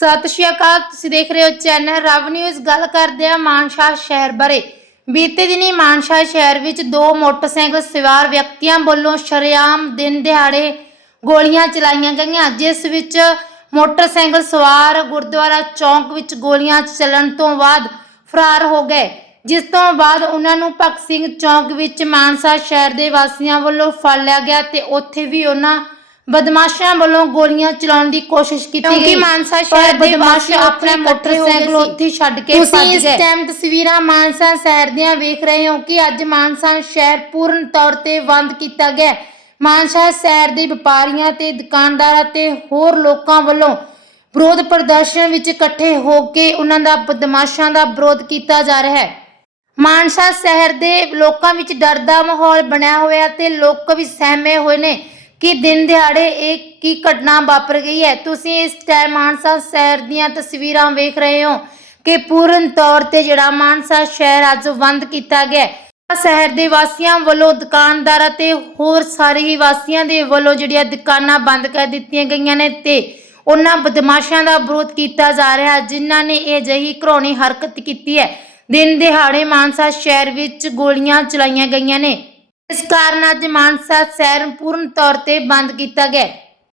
ਸਤਿ ਸ਼੍ਰੀ ਅਕਾਲ, ਤੁਸੀਂ ਦੇਖ ਰਹੇ ਹੋ ਚੈਨਲ ਰਵ ਨਿਊਜ਼। ਗੱਲ ਕਰਦੇ ਆ ਮਾਨਸ਼ਾ ਸ਼ਹਿਰ ਬਾਰੇ। ਬੀਤੇ ਦਿਨੀ ਮਾਨਸ਼ਾ ਸ਼ਹਿਰ ਵਿੱਚ ਦੋ ਮੋਟਰਸਾਈਕਲ ਸਵਾਰ ਵਿਅਕਤੀਆਂ ਵੱਲੋਂ ਸ਼ਰੇਆਮ ਦਿਨ ਦਿਹਾੜੇ ਗੋਲੀਆਂ ਚਲਾਈਆਂ ਗਈਆਂ, ਜਿਸ ਵਿੱਚ ਮੋਟਰਸਾਈਕਲ ਸਵਾਰ ਗੁਰਦੁਆਰਾ ਚੌਂਕ ਵਿੱਚ ਗੋਲੀਆਂ ਚੱਲਣ ਤੋਂ ਬਾਅਦ ਫਰਾਰ ਹੋ ਗਏ। ਜਿਸ ਤੋਂ ਬਾਅਦ ਉਹਨਾਂ ਨੂੰ ਭਗਤ ਸਿੰਘ ਚੌਂਕ ਵਿੱਚ ਮਾਨਸਾ ਸ਼ਹਿਰ ਦੇ ਵਾਸੀਆਂ ਵੱਲੋਂ ਫੜ ਲਿਆ ਗਿਆ ਤੇ ਉੱਥੇ ਵੀ ਉਹਨਾਂ ਬਦਮਾਸ਼ਾਂ ਵੱਲੋਂ ਗੋਲੀਆਂ ਚਲਾਉਣ ਦੀ ਕੋਸ਼ਿਸ਼ ਕੀਤੀ ਗਈ। ਕਿਉਂਕਿ ਮਾਨਸਾ ਸ਼ਹਿਰ ਦੇ ਬਦਮਾਸ਼ ਆਪਣੇ ਮੋਟਰਸਾਈਕਲ ਉੱਥੇ ਛੱਡ ਕੇ ਤੁਸੀਂ ਭੱਜ ਇਸ ਗਏ। ਟਾਈਮ ਤਸਵੀਰਾਂ ਮਾਨਸਾ ਸ਼ਹਿਰ ਦੀਆਂ ਵੇਖ ਰਹੇ ਹੋ ਕਿ ਅੱਜ ਮਾਨਸਾ ਸ਼ਹਿਰ ਪੂਰਨ ਤੌਰ ਤੇ ਬੰਦ ਕੀਤਾ ਗਿਆ। ਮਾਨਸਾ ਸ਼ਹਿਰ ਦੇ ਵਪਾਰੀਆਂ ਤੇ ਦੁਕਾਨਦਾਰਾਂ ਤੇ ਹੋਰ ਲੋਕਾਂ ਵੱਲੋਂ ਵਿਰੋਧ ਪ੍ਰਦਰਸ਼ਨ ਵਿੱਚ ਇਕੱਠੇ ਹੋ ਕੇ ਉਹਨਾਂ ਦਾ ਬਦਮਾਸ਼ਾਂ ਦਾ ਵਿਰੋਧ ਕੀਤਾ ਜਾ ਰਿਹਾ ਹੈ। ਮਾਨਸਾ ਸ਼ਹਿਰ ਦੇ ਲੋਕਾਂ ਵਿੱਚ ਡਰ ਦਾ ਮਾਹੌਲ ਬਣਿਆ ਹੋਇਆ ਤੇ ਲੋਕ ਵੀ ਸਹਿਮੇ ਹੋਏ ਨੇ। ਕਿ ਦਿਨ ਦਿਹਾੜੇ ਇਹ ਕੀ ਘਟਨਾ ਵਾਪਰ ਗਈ ਹੈ? ਤੁਸੀਂ ਇਸ ਟਾਈਮ ਮਾਨਸਾ ਸ਼ਹਿਰ ਦੀਆਂ ਤਸਵੀਰਾਂ ਵੇਖ ਰਹੇ ਹੋ ਕਿ ਪੂਰਨ ਤੌਰ ਤੇ ਜਿਹੜਾ ਮਾਨਸਾ ਸ਼ਹਿਰ ਅੱਜ ਬੰਦ ਕੀਤਾ ਗਿਆ ਹੈ। ਸ਼ਹਿਰ ਦੇ ਵਾਸੀਆਂ ਵੱਲੋਂ ਦੁਕਾਨਦਾਰਾਂ ਅਤੇ ਹੋਰ ਸਾਰੇ ਹੀ ਵਾਸੀਆਂ ਦੇ ਵੱਲੋਂ ਜਿਹੜੀਆਂ ਦੁਕਾਨਾਂ ਬੰਦ ਕਰ ਦਿੱਤੀਆਂ ਗਈਆਂ ਨੇ ਤੇ ਉਹਨਾਂ ਬਦਮਾਸ਼ਾਂ ਦਾ ਵਿਰੋਧ ਕੀਤਾ ਜਾ ਰਿਹਾ ਜਿਨ੍ਹਾਂ ਨੇ ਇਹ ਜਹੀ ਘਰੋਣੀ ਹਰਕਤ ਕੀਤੀ ਹੈ। ਦਿਨ ਦਿਹਾੜੇ ਮਾਨਸਾ ਸ਼ਹਿਰ ਵਿੱਚ ਗੋਲੀਆਂ ਚਲਾਈਆਂ ਗਈਆਂ ਨੇ। ਇਸ ਕਾਰਨ ਅੱਜ ਮਾਨਸਾ ਸ਼ਹਿਰ ਪੂਰਨ ਤੌਰ ਤੇ ਬੰਦ ਕੀਤਾ ਗਿਆ